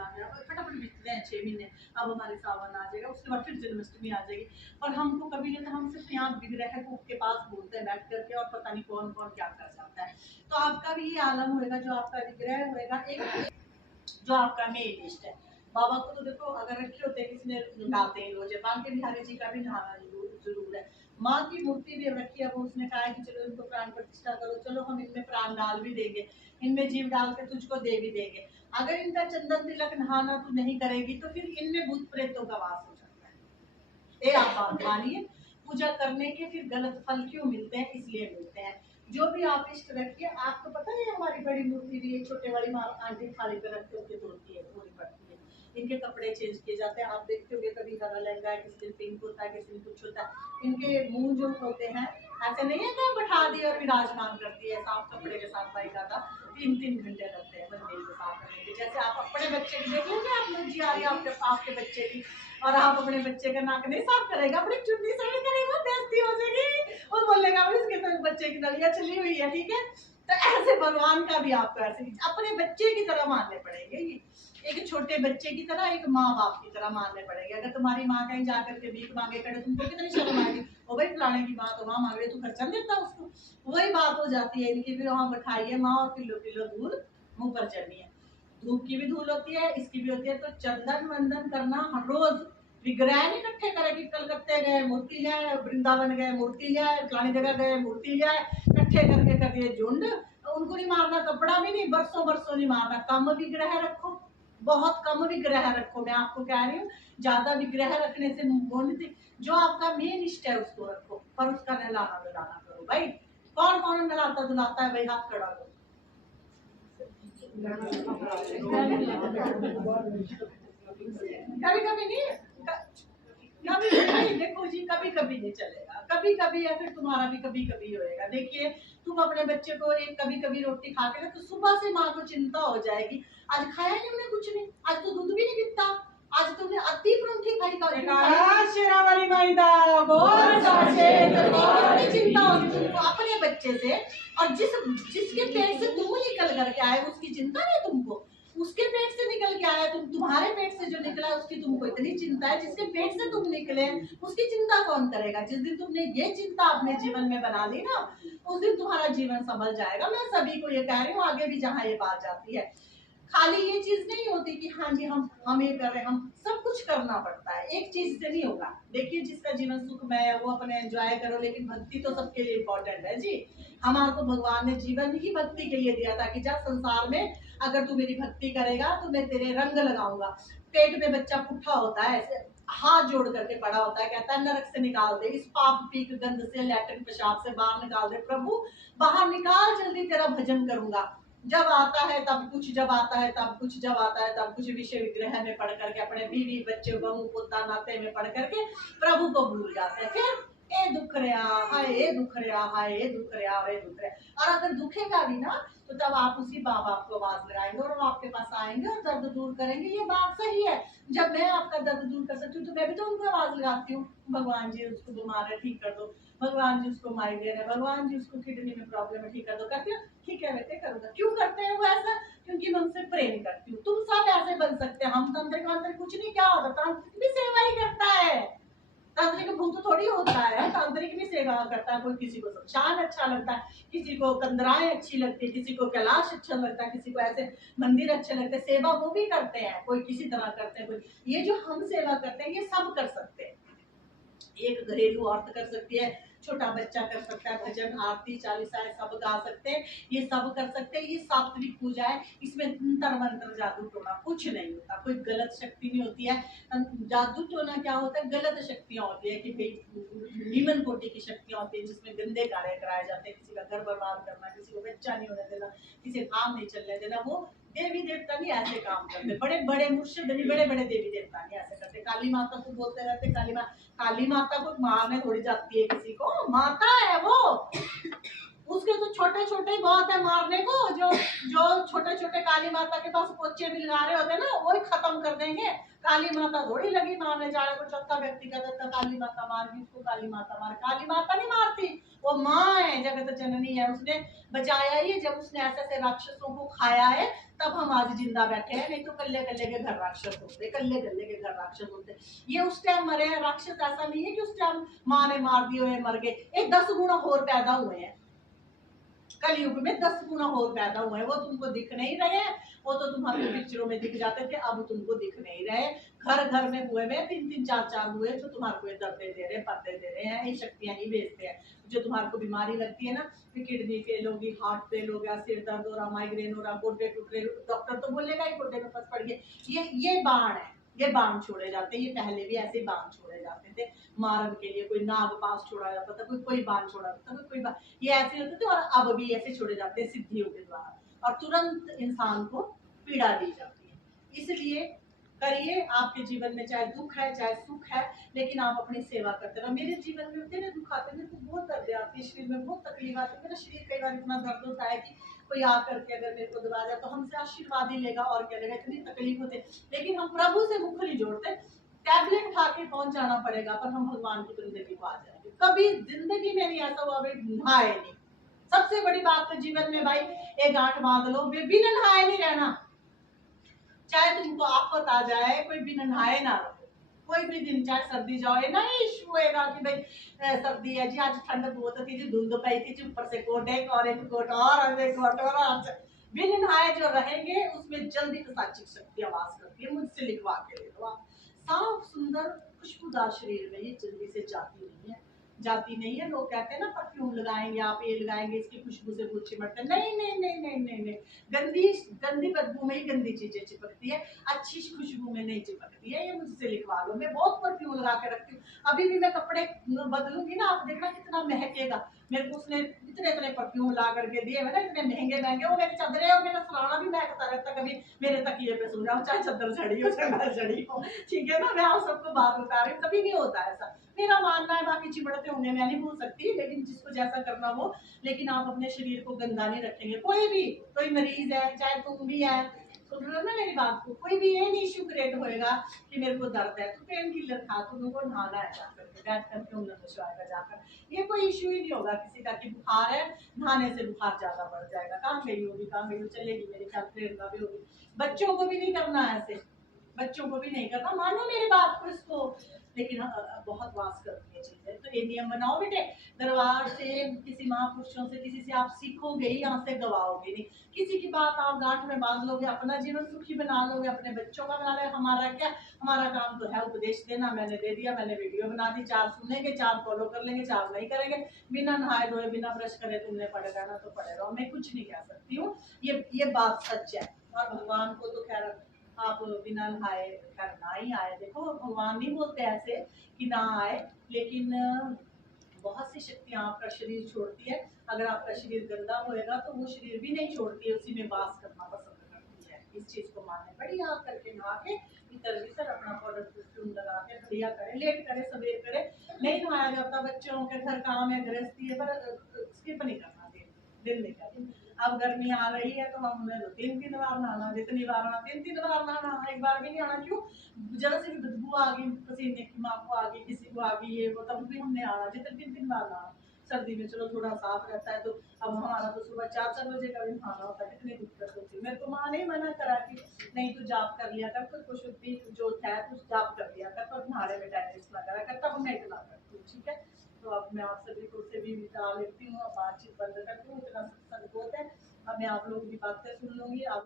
आ गया, फटाफट बीतते हैं 6 महीने, अब हमारे सावन आ जाएगा, उसके बाद फिर जन्माष्टमी आ जाएगी। और हमको कभी नहीं, तो हम सिर्फ यहाँ विग्रह के पास बोलते हैं बैठ करके, और पता नहीं कौन कौन क्या कर जाता है। तो आपका भी ये आलम होएगा, जो आपका विग्रह होएगा, एक जो आपका मेन इष्ट है। बाबा को तो देखो अगर रखे होते हैं, किसी ने नहाते हैं रोजे, बांके बिहारी जी का भी नहाना जरूर है। माँ की मूर्ति भी रखी है, वो उसने कहा है कि चलो इनको प्राण प्रतिष्ठा करो, चलो हम इनमें प्राण डाल भी देंगे, इनमें जीव डाल के तुझको दे भी देंगे। अगर इनका चंदन तिलक नहाना तू नहीं करेगी, तो फिर इनमें भूत प्रेतों का वास हो सकता है। ये आप बात मानिए, पूजा करने के फिर गलत फल क्यों मिलते हैं, इसलिए मिलते हैं। जो भी आप इष्ट रखिए। आपको पता है हमारी बड़ी मूर्ति भी, छोटे वाली आंटी थाली पे रख के धोती है, पूरी पड़ती है, इनके कपड़े चेंज किए जाते हैं। आप देखते होंगे कभी हरा लहंगा है, किसी दिन पिंक होता है, किसी दिन कुछ होता है। इनके मुंह जो होते हैं ऐसे नहीं है कि बैठा दिए और विराजमान कर दिए, साफ कपड़े के साथ भाई का 3-3 घंटे लगते हैं मंदिर को साफ करने के। जैसे आप अपने बच्चे की देख लेंगे, आप लोग जी आ रही है आपके बच्चे की, और आप अपने बच्चे का नाक नहीं साफ करेगा, अपनी चुन्नी से भी करेगा, बेइज्जती हो जाएगी, वो बोलेगा इसके तो बच्चे की नलिया चली हुई है, ठीक है। तो ऐसे भगवान का भी आपको ऐसे अपने बच्चे की तरह मानने पड़ेंगे, ये एक छोटे बच्चे की तरह, एक माँ बाप की तरह मानने पड़ेंगे। अगर तुम्हारी माँ कहीं जाकर के भीख मांगे करे, तुमको कितनी शर्म आएगी, ओ भाई फलाने की माँ तो माँ मांग रही, तू खर्चा देता उसको। वही बात हो जाती है इनकी, फिर वहां बैठाइए माँ और किलो किलो धूल मुंह पर चढ़नी है। धूप की भी धूल होती है, इसकी भी होती है। तो चंदन वंदन करना हर रोज, विग्रह नहीं इकट्ठे करे कि कलकत्ते गए मूर्ति लिया, वृंदावन गए मूर्ति लिया, फलानी जगह गए मूर्ति लिया, इकट्ठे करके कर दिए झुंड। उनको नहीं मारना, कपड़ा भी नहीं, बरसों बरसों नहीं मारना, कम विग्रह रखो, बहुत कम विग्रह रखो। मैं आपको कह रही हूँ, ज्यादा विग्रह रखने से बोलते, जो आपका मेन इष्ट है उसको रखो, पर उसका नहलाना धुलाना करो। भाई कौन कौन नहलाता धुलाता है, भाई हाथ खड़ा करो। कभी कभी नहीं, कभी नहीं, देखो जी कभी कभी नहीं चलेगा, कभी कभी या फिर तुम्हारा भी कभी कभी होएगा। देखिए तुम अपने बच्चे को एक कभी कभी रोटी खा के, तो सुबह से माँ को चिंता हो जाएगी, आज खाया नहीं उन्हें कुछ नहीं, आज तो दूध भी नहीं पीता, आज तुमने अति परोठी खाई का शेरावाली माई दा बोल चिंता होगी तुमको अपने बच्चे से, और जिसके पेट से तुम निकल करके आए उसकी चिंता नहीं तुमको, उसके पेट से निकल के आया, तुम्हारे पेट से जो निकला उसकी तुमको इतनी चिंता है, जिसके पेट से तुम निकले उसकी चिंता कौन करेगा। जिस दिन तुमने ये चिंता अपने जीवन में बना ली ना, उस दिन तुम्हारा जीवन संभल जाएगा। मैं सभी को ये कह रही हूँ, आगे भी जहाँ ये बात जाती है, खाली ये चीज नहीं होती कि हाँ जी हम ये कर रहे हैं, हम सब कुछ करना पड़ता है, एक चीज से नहीं होगा। देखिए जिसका जीवन सुखमय है वो अपने एंजॉय करो, लेकिन भक्ति तो सबके लिए इम्पोर्टेंट है जी। हमारे को भगवान ने जीवन ही भक्ति के लिए दिया था कि जब संसार में अगर तू मेरी भक्ति करेगा तो मैं तेरे रंग लगाऊंगा। पेट में बच्चा पुट्ठा होता है, ऐसे हाथ जोड़ करके पड़ा होता है, कहता है नरक से निकाल दे, इस पाप पीक गंध से, लैट्रिन पेशाब से बाहर निकाल दे प्रभु, बाहर निकाल, जल्दी तेरा भजन करूंगा। जब आता है तब कुछ, जब आता है तब कुछ, जब आता है तब कुछ, विषय विग्रह में पढ़ करके, अपने बीवी बच्चे बहू पोता नाते में पढ़ करके प्रभु को भूल जाते हैं। फिर ए दुख रहा हाय, ए दुख रहा हाय, ए दुख रहा हाय, दुख रहा। और अगर दुखेगा भी ना, तो तब आप उसी माँ बाप को आवाज लगाएंगे और वो आपके पास आएंगे और दर्द दूर करेंगे। ये बात सही है, जब मैं आपका दर्द दूर कर सकती हूँ तो मैं भी तो उनको आवाज लगाती हूँ, भगवान जी उसको बीमार है ठीक कर दो, भगवान जी उसको माइग्रेन है, भगवान जी उसको किडनी में प्रॉब्लम है ठीक कर दो। कहती हूँ ठीक है बेटे करूंगा। क्यों करते हैं वो ऐसा? क्योंकि मैं उनसे प्रेम करती हूँ। तुम सब ऐसे बन सकते हैं, हम तंत्रिक मंत्रिक कुछ नहीं, क्या होता तांत्रिक भी सेवा ही करता है, तांत्रिक भूत थोड़ी होता है, तांत्रिक भी सेवा करता है। कोई किसी को शमशान अच्छा लगता है, किसी को कंदराएं अच्छी लगती है, किसी को कैलाश अच्छा लगता है, किसी को ऐसे मंदिर अच्छे लगते हैं, सेवा वो भी करते हैं, कोई किसी तरह करते हैं, कोई ये जो हम सेवा करते हैं ये सब कर सकते हैं। एक घरेलू औरत कर सकती है, छोटा बच्चा कर सकता है, भजन आरती चालीसाएं सब गा सकते हैं, ये सब कर सकते हैं। ये सात्विक पूजा है, इसमें तंत्र मंत्र जादू टोना कुछ नहीं होता, कोई गलत शक्ति नहीं होती है। जादू टोना क्या होता है? गलत शक्तियां होती है कि भाई निम्न कोटि की शक्तियां होती है, जिसमें गंदे कार्य कराए जाते हैं, किसी का घर बर्बाद करना, किसी को बच्चा नहीं होने देना, किसी काम नहीं चलने देना। वो देवी देवता नहीं ऐसे काम करते, बड़े बड़े मुर्शिद नहीं, बड़े बड़े देवी देवता नहीं ऐसे करते। काली माता को बोलते रहते काली माता को मारने थोड़ी जाती है किसी को, माता है वो, उसके तो छोटे छोटे ही बहुत है मारने को, जो जो छोटे छोटे काली माता के पास पोचे भी लगा रहे होते हैं ना, वो ही खत्म कर देंगे। काली माता थोड़ी लगी मारने, जाने को चौथा व्यक्ति कहता था काली माता मार दी उसको, काली माता मार, काली माता नहीं मारती, वो माँ है, जगत जननी है, उसने बचाया ही है। जब उसने ऐसे ऐसे राक्षसों को खाया है तब हम आज जिंदा बैठे हैं, नहीं तो कल्ले कल्ले के घर राक्षस होते, कल्ले कल्ले के घर राक्षस होते। ये उस टाइम मरे हैं राक्षस, ऐसा नहीं है कि उस टाइम माँ ने मार दिए हुए मर गए, एक 10 गुना और पैदा हुए हैं कलयुग में, 10 गुना और पैदा हुए हैं। वो तुमको दिख नहीं रहे हैं, वो तो तुम्हारे पिक्चरों में दिख जाते थे, अब तुमको दिख नहीं रहे। घर घर में हुए में 3-3 4-4 हुए जो तुम्हारे को दर्दे दे रहे हैं, पर्दे दे रहे हैं, ये शक्तियां ही भेजते हैं। जो तुम्हारे को बीमारी लगती है ना, किडनी फेल होगी, हार्ट फेल हो गया, सिर दर्द हो रहा, माइग्रेन हो रहा, गोड्डे टूट रहे, डॉक्टर तो बोलेगा ही गोड्डे में फंस पड़ गए, ये बाण है, ये बाण छोड़े जाते हैं। ये पहले भी ऐसे बाण छोड़े जाते थे मारन के लिए, कोई नाग पास छोड़ा जाता था, कोई बाण छोड़ा जाता था, कोई ये ऐसे होते थे, और अब भी ऐसे छोड़े जाते हैं सिद्धियों के द्वारा, और तुरंत इंसान को पीड़ा दी जाती है। इसलिए करिए, आपके जीवन में चाहे दुख है चाहे सुख है, लेकिन आप अपनी सेवा करते रहो। मेरे जीवन में मेरे दुख आते, मेरे को बहुत दर्द आती है, शरीर में बहुत तकलीफ आती है, मेरा शरीर कई बार इतना दर्द होता है कि कोई आकर के अगर मेरे को दबा जाए तो हमसे आशीर्वाद ही लेगा और क्या लेगा, इतनी तकलीफ होती है। लेकिन हम प्रभु से मुख नहीं जोड़ते, टैबलेट खा के पहुंच जाना पड़ेगा, पर हम भगवान की जिंदगी को आ जाएंगे। कभी जिंदगी में नहीं ऐसा हुआ भाई नहाए नहीं। सबसे बड़ी बात तो जीवन में भाई एक गांठ बांध लो, बिना नहाए नहीं रहना। चाहे तुमको आफत आ जाए, कोई बिना नहाए ना रहो, कोई भी दिन, चाहे सर्दी जाओ, नहीं इशू होएगा कि भाई सर्दी है जी, आज ठंड बहुत थी जी, धुंध पई थी, ऊपर से कोट एक और एक कोट और एक कोट और, बिन नहाए जो रहेंगे उसमें जल्दी पिशाचिक शक्ति आवाज करती है। मुझसे लिखवा के ले लो आप। साफ सुंदर खुशबूदार शरीर में ये जल्दी से जाती नहीं है। लोग कहते हैं ना परफ्यूम लगाएंगे आप, ये लगाएंगे, इसकी खुशबू से भूत चिमटते, नहीं नहीं नहीं नहीं नहीं नहीं, गंदी गंदी बदबू में ही गंदी चीजें चिपकती है, अच्छी खुशबू में नहीं चिपकती है। ये मुझसे लिखवा लो, मैं बहुत परफ्यूम लगा के रखती हूँ। अभी भी मैं कपड़े बदलूंगी ना, आप देखना कितना महकेगा। मेरे को उसने इतने इतने परफ्यूम ला करके दिए ना, इतने महंगे महंगे, वो मेरे चादरें और मेरा सराना भी महकता रहता, कभी मेरे तकिए पे सो जाओ, चाहे चादर चढ़ी हो चाहे मैं चढ़ी हो, ठीक है ना। मैं आप सबको बात बता रही हूँ, कभी नहीं होता ऐसा, मेरा मानना है। बाकी चिमड़ते होंगे, मैं नहीं भूल सकती, लेकिन जिसको जैसा करना वो। लेकिन आप अपने शरीर को गंदा नहीं रखेंगे। कोई भी, कोई मरीज है, चाहे तुम भी है, सुन रहे हो ना मेरी बात को, कोई भी ये नहीं इश्यू क्रिएट होएगा कि मेरे को दर्द है तो पेन किलर खा, तुमको नहाना है जाकर के, बैठ करके उम्र खुशवाएगा जाकर, ये कोई इश्यू ही नहीं होगा किसी का कि बुखार है, नहाने से बुखार ज्यादा बढ़ जाएगा। कहाँ गई होगी, कहाँ गई, चलेगी मेरी ख्याल, प्रेरणा भी होगी। बच्चों को भी नहीं करना ऐसे, बच्चों को भी नहीं करना, मानो मेरी बात को इसको, लेकिन बहुत वास करती है चीजें। तो ये नियम बनाओ बेटे, दरबार से, किसी महापुरुषों से, किसी से आप सीखोगे, यहाँ से गवाओगे नहीं। किसी की बात आप गांठ में बांध लोगे, अपना जीवन सुखी बना लोगे, अपने बच्चों का बना लोगे। हमारा क्या, हमारा काम तो है उपदेश देना, मैंने दे दिया, मैंने वीडियो बना दी, 4 सुनेंगे, 4 फॉलो कर लेंगे, 4 नहीं करेंगे। बिना नहाए धोए, बिना ब्रश करे तुमने पड़े रहना तो पड़े रहो, मैं कुछ नहीं कह सकती हूँ, ये बात सच है। और भगवान को तो खैर आप बिना नहाए खैर ना ही आए, देखो भगवान नहीं बोलते ऐसे कि ना आए, लेकिन बहुत सी शक्तियां आपका शरीर छोड़ती है। अगर आपका शरीर गंदा होएगा तो वो शरीर भी नहीं छोड़ती है, उसी में वास करना पसंद करती है। इस चीज को मानने बढ़िया करके नहा के भीतर भीतर अपना पाउडर परफ्यूम लगा के बढ़िया करे, लेट करे, सवेर करे, नहीं नहाया जाता, बच्चों के घर काम है, गृहस्थी है, पर स्किप नहीं करना दिन में क्या। अब गर्मी आ रही है तो हमने 3-3 बार नहाना, जितनी बार आना 3-3 बार नहाना, एक बार भी नहीं आना। क्यों, जरा से भी बदबू आ गई, पसीने की माँ को आ गई, किसी को आ गई, ये वो, तब भी हमने आना, जितने 3-3 बार नहाना। सर्दी में चलो थोड़ा साफ रहता है, तो अब हमारा तो सुबह 4-4 बजे का भी नहाना होता है, कितनी दिक्कत होती है। मेरे को माँ ने मना करा कि नहीं तू जाप कर लिया कर, खुद को शुद्धि जो है तू जाप कर लिया कर, पर नहाने में टाइम वेस्ट ना करा कर, तब मैं इतना करती हूँ, ठीक है। तो अब मैं आप सभी को से भी विदा लेती हूँ, अब बातचीत बंद करती हूँ, इतना सत्संग होता है। अब मैं आप लोगों की बातें सुन लूंगी। आप